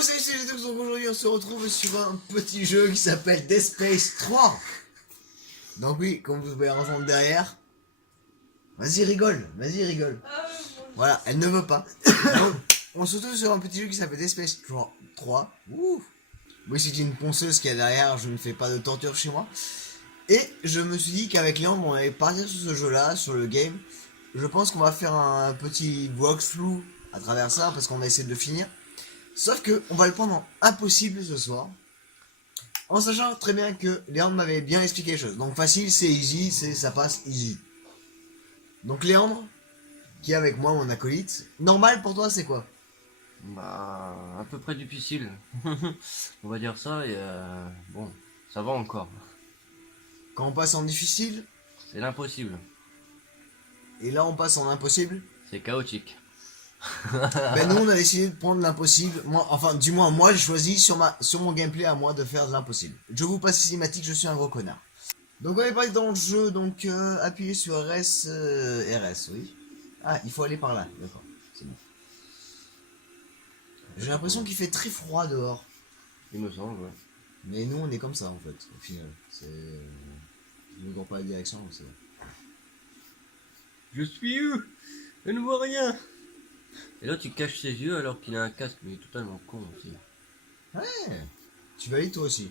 salut, donc aujourd'hui on se retrouve sur un petit jeu qui s'appelle Dead Space 3. Donc oui, comme vous pouvez entendre derrière. Vas-y rigole. Voilà, elle ne veut pas. Donc, on se retrouve sur un petit jeu qui s'appelle Dead Space 3. Ouh. Oui, c'est une ponceuse qui est derrière, je ne fais pas de torture chez moi. Et je me suis dit qu'avec Léon, on allait partir sur ce jeu-là, sur le game. Je pense qu'on va faire un petit walkthrough à travers ça, parce qu'on va essayer de le finir. Sauf que on va le prendre en impossible ce soir. En sachant très bien que Léandre m'avait bien expliqué les choses. Donc facile, c'est easy, ça passe easy. Donc Léandre, qui est avec moi, mon acolyte, normal pour toi c'est quoi? Bah, à peu près difficile. On va dire ça et bon, ça va encore. Quand on passe en difficile, C'est l'impossible. et là on passe en impossible. C'est chaotique. Ben nous on a décidé de prendre l'impossible. Moi, enfin du moins moi j'ai choisi sur mon gameplay à moi de faire de l'impossible. Je vous passe cinématique, je suis un gros connard. Donc on est parti dans le jeu, donc appuyez sur RS, RS, oui. Ah, il faut aller par là, d'accord, c'est bon. J'ai l'impression qu'il fait très froid dehors. Il me semble, ouais. Mais nous on est comme ça en fait, au final. C'est. Je ne vois pas la direction, c'est. Je suis où? Je ne vois rien. Et là, tu caches ses yeux alors qu'il a un casque, mais il est totalement con aussi. Ouais. Tu valides toi aussi.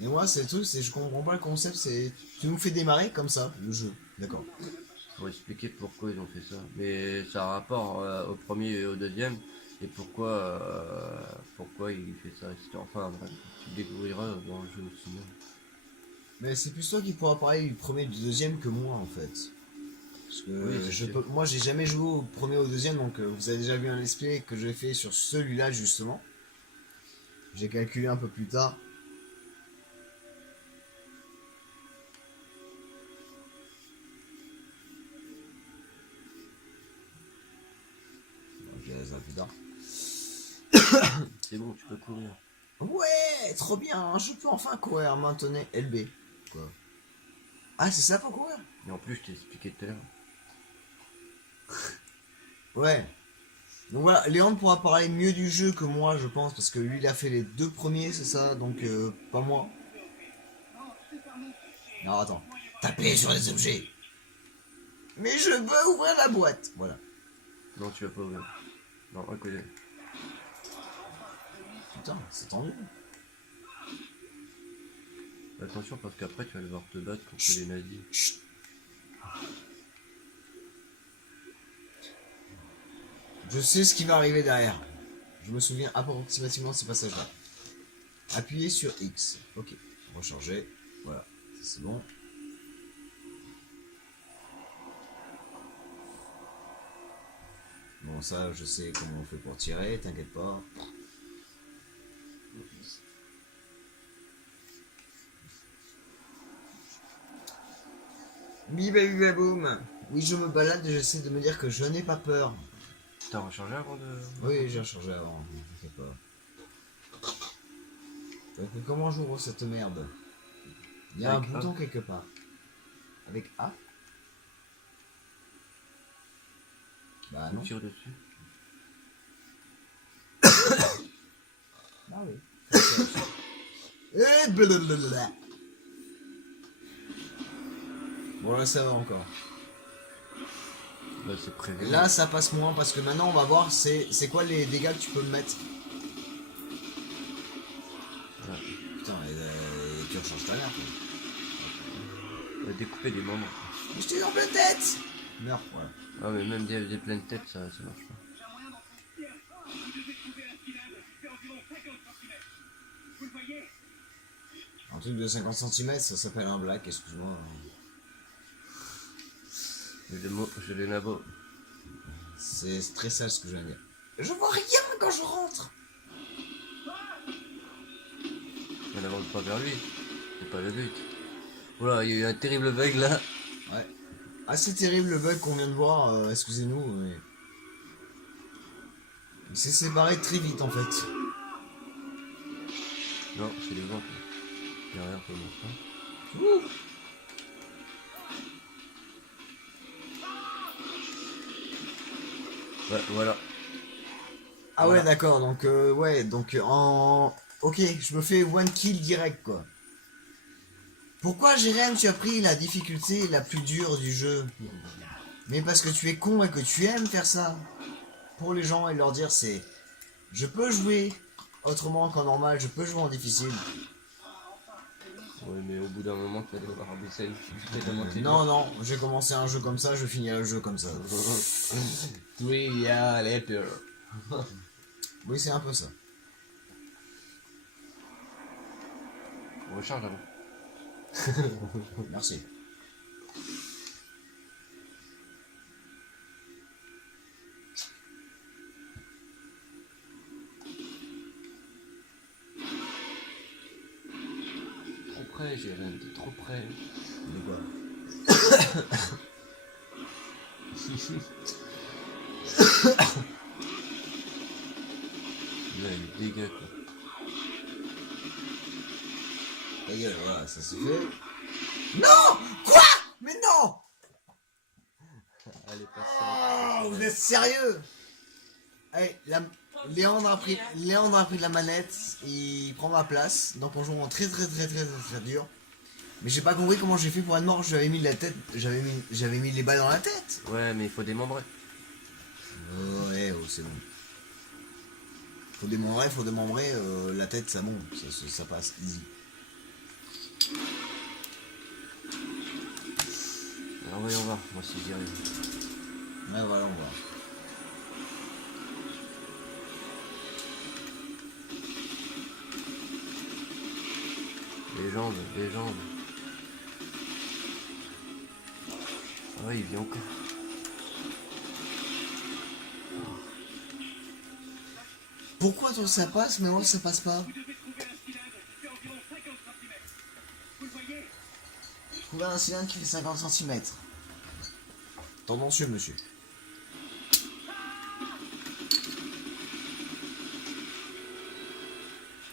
Et moi c'est tout, c'est je comprends pas le concept, c'est. Tu nous fais démarrer comme ça, le jeu. D'accord. Pour expliquer pourquoi ils ont fait ça. Mais ça a rapport au premier et au deuxième. Et pourquoi il fait ça, etc. Enfin, bref, tu découvriras dans le jeu aussi. Mais c'est plus toi qui pourras parler du premier et du deuxième que moi en fait. Parce que Oui, c'est sûr. moi j'ai jamais joué au premier ou au deuxième, donc vous avez déjà vu un let's play que j'ai fait sur celui-là justement. J'ai calculé un peu plus tard. Ok, ça plus tard. C'est bon, tu peux courir. Ouais, trop bien, je peux enfin courir maintenant. LB. Quoi? Ah, c'est ça pour courir? Et en plus, je t'ai expliqué tout à l'heure. Ouais. Donc voilà, Léon pourra parler mieux du jeu que moi, je pense, parce que lui, il a fait les deux premiers, c'est ça, donc pas moi. Non, attends. Taper sur les objets. Mais je veux ouvrir la boîte. Voilà. Non, tu vas pas ouvrir. Non, à côté. Putain, c'est tendu. Attention parce qu'après tu vas devoir te battre contre les nazis. Chut. Je sais ce qui va arriver derrière. Je me souviens approximativement de ce passage-là. Appuyez sur X. Ok. Recharger. Voilà. C'est bon. Bon, ça, je sais comment on fait pour tirer, t'inquiète pas. Biba boum. Oui, je me balade et j'essaie de me dire que je n'ai pas peur. T'as rechargé avant de... Oui, j'ai rechargé avant, t'inquiète pas. Donc, comment j'ouvre cette merde? Il y a Avec un bouton A. quelque part. Avec A? Bah non. On tire dessus. Ah oui. Et blablabla. Bon là ça va encore. Là c'est prévu. Là ça passe moins parce que maintenant on va voir c'est quoi les dégâts que tu peux me mettre. Ouais. Putain, tu rechanges ta mère. On va découper des membres. Mais je t'ai dans la tête. Meurs, voilà. Ah mais même des pleines têtes ça marche pas. Un truc de 50 cm ça s'appelle un black, excuse-moi. J'ai les nabos. C'est très sale ce que je viens de dire. Je vois rien quand je rentre. On n'avance pas vers lui. C'est pas le but. Voilà, il y a eu un terrible bug là. Ouais. Assez terrible le bug qu'on vient de voir, excusez-nous, mais. Il s'est séparé très vite en fait. Non, c'est les vents. Derrière pour le moment. Ouh. Ouais, voilà. Ah Voilà. ouais, d'accord, donc ouais, donc en... Ok, je me fais one kill direct, quoi. Pourquoi, Jérém, tu as pris la difficulté la plus dure du jeu? Mais parce que tu es con et que tu aimes faire ça. Pour les gens et leur dire, c'est... Je peux jouer autrement qu'en normal, je peux jouer en difficile. Ouais, mais au bout d'un moment, tu vas devoir baisser une difficulté de la moitié Non, non, j'ai commencé un jeu comme ça, je finirai le jeu comme ça. Trial Leper. Oui, c'est un peu ça. Recharge avant. Merci. Trop près, Jérém, t'es trop près. De quoi? Là, il dégâts quoi. Ta gueule, voilà, ça se fait. Non! Quoi? Mais non! Allez, passe Oh, vous êtes sérieux? Allez, Léandre a pris la manette, il prend ma place, donc on joue en très dur. Mais j'ai pas compris comment j'ai fait pour être mort, j'avais mis la tête, j'avais mis les balles dans la tête. Ouais, mais il faut démembrer. Oh, ouais, oh, c'est bon. Faut démembrer, la tête, ça bon, ça passe, easy. Alors voyons voir, moi si j'y arrive. Ouais, voilà, on voit. Légende, légende. Ah ouais, il vient encore. Pourquoi toi ça passe, mais moi ça passe pas? Trouver un cylindre qui fait 50 cm. Tendancieux, monsieur.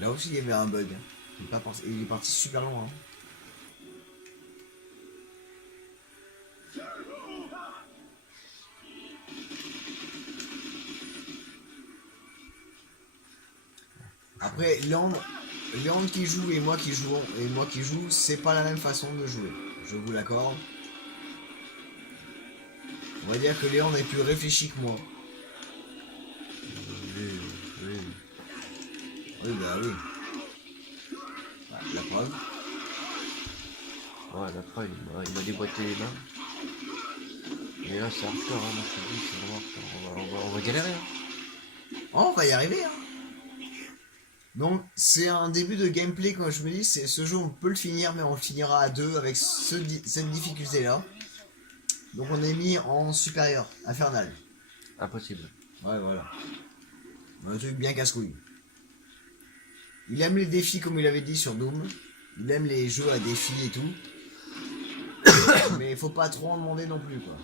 Là aussi, il y avait un bug. Il est parti super loin. Après, Léandre qui joue et moi qui joue, c'est pas la même façon de jouer. Je vous l'accorde. On va dire que Léandre est plus réfléchi que moi. Oui, oui. Oui, bah oui. Ouais, la preuve. Ouais, la preuve, il m'a déboîté les mains. Mais là, c'est hardcore, hein, moi je te dis, c'est vraiment hardcore. On va galérer. Hein. Oh, on va y arriver, hein. Donc, c'est un début de gameplay, quand je me dis, c'est ce jeu, on peut le finir, mais on le finira à deux avec cette difficulté-là. Donc, on est mis en supérieur, infernal. Impossible. Ouais, voilà. Un truc bien casse-couille. Il aime les défis, comme il avait dit sur Doom. Il aime les jeux à défis et tout. Mais il faut pas trop en demander non plus, quoi.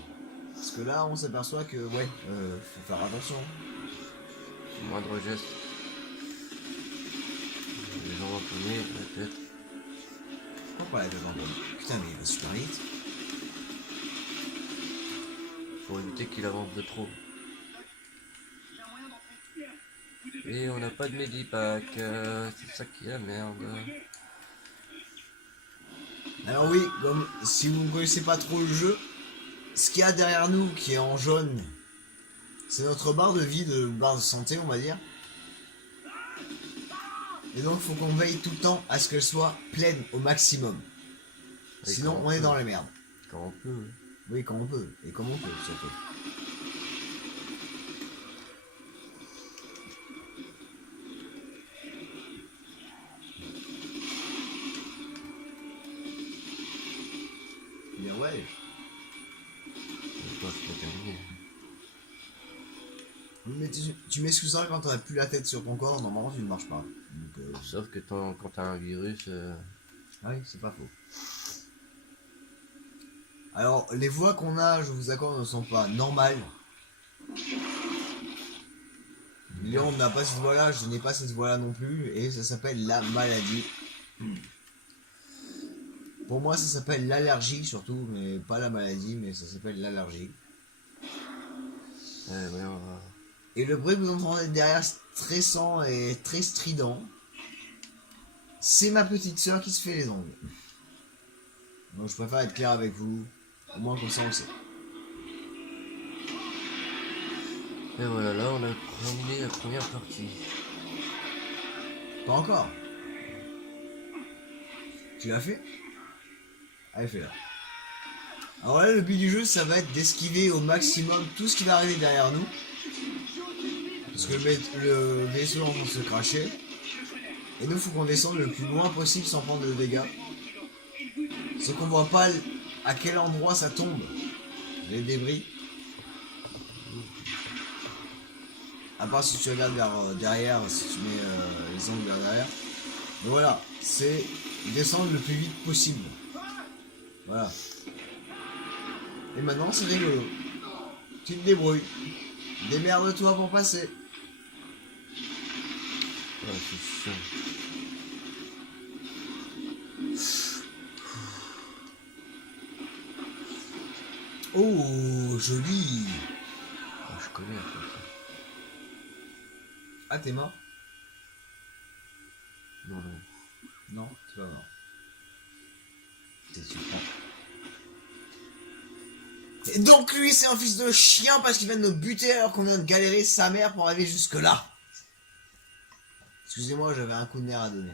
Parce que là, on s'aperçoit que, ouais, faut faire attention. Moindre geste. Les jambes empoignées, la tête. Pourquoi la tête en bonne? Putain, mais il va super vite. Pour éviter qu'il avance de trop. Et on n'a pas de medipack, c'est ça qui est la merde. Alors oui, comme si vous ne connaissez pas trop le jeu, ce qu'il y a derrière nous qui est en jaune, c'est notre barre de vie, barre de santé, on va dire. Et donc il faut qu'on veille tout le temps à ce qu'elle soit pleine au maximum. Et Sinon on est dans la merde. Quand on peut. Oui. Oui, quand on peut. Et comme on peut surtout. Bien ouais. Je pense que c'est terminé. Oui, mais tu m'excuseras quand t'as plus la tête sur ton corps, normalement tu ne marches pas. Donc, Sauf que quand t'as un virus... Ah oui, c'est pas faux. Alors, les voix qu'on a, je vous accorde, ne sont pas normales. Léon n'a pas cette voix-là, je n'ai pas cette voix-là non plus, et ça s'appelle la maladie. Pour moi, ça s'appelle l'allergie surtout, mais pas la maladie, mais ça s'appelle l'allergie. voyons voir. Et le bruit que vous entendez derrière, stressant et très strident, c'est ma petite soeur qui se fait les ongles. Donc je préfère être clair avec vous, au moins comme ça on le sait. Et voilà, là on a terminé la première partie. Pas encore. Tu l'as fait? Allez, fais-la. Alors là, le but du jeu, ça va être d'esquiver au maximum tout ce qui va arriver derrière nous. Parce que le vaisseau est en train de se cracher. Et nous, il faut qu'on descende le plus loin possible sans prendre de dégâts. Sauf qu'on voit pas à quel endroit ça tombe. Les débris. À part si tu regardes vers derrière, si tu mets les angles vers derrière. Mais voilà, c'est descendre le plus vite possible. Voilà. Et maintenant, c'est rigolo. Tu te débrouilles. Démerde-toi pour passer. Ah, c'est chiant. Oh, joli. Ah, je connais un peu ça. Ah, t'es mort? Non, non. Non, t'es pas mort. T'es super. Et donc lui, c'est un fils de chien parce qu'il vient de nous buter alors qu'on vient de galérer sa mère pour arriver jusque là. Excusez-moi, j'avais un coup de nerf à donner.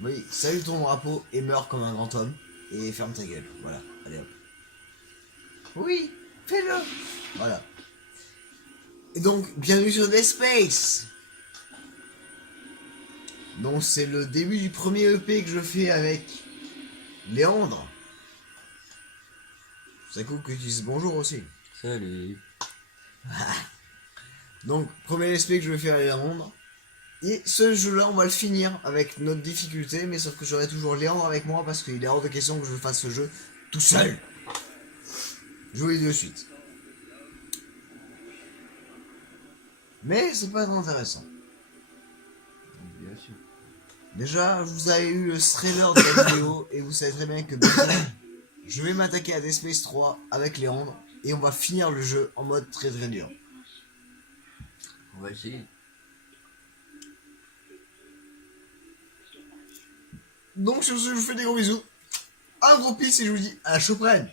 Oui, salue ton drapeau et meurs comme un grand homme. Et ferme ta gueule. Voilà, allez hop. Oui, fais-le. Voilà. Et donc, bienvenue sur Dead Space. Donc c'est le début du premier EP que je fais avec Léandre. C'est cool que tu dises bonjour aussi. Salut. Donc, premier SP que je vais faire à Léandre. Et ce jeu-là, on va le finir avec notre difficulté, mais sauf que j'aurai toujours Léandre avec moi parce qu'il est hors de question que je fasse ce jeu tout seul. Jouer de suite. Mais c'est pas très intéressant. Bien sûr. Déjà, vous avez eu le trailer de la vidéo et vous savez très bien que bientôt, je vais m'attaquer à Dead Space 3 avec Léandre et on va finir le jeu en mode très très dur. On va essayer. Donc sur ce, je vous fais des gros bisous. Un gros pisse et je vous dis à la prochaine.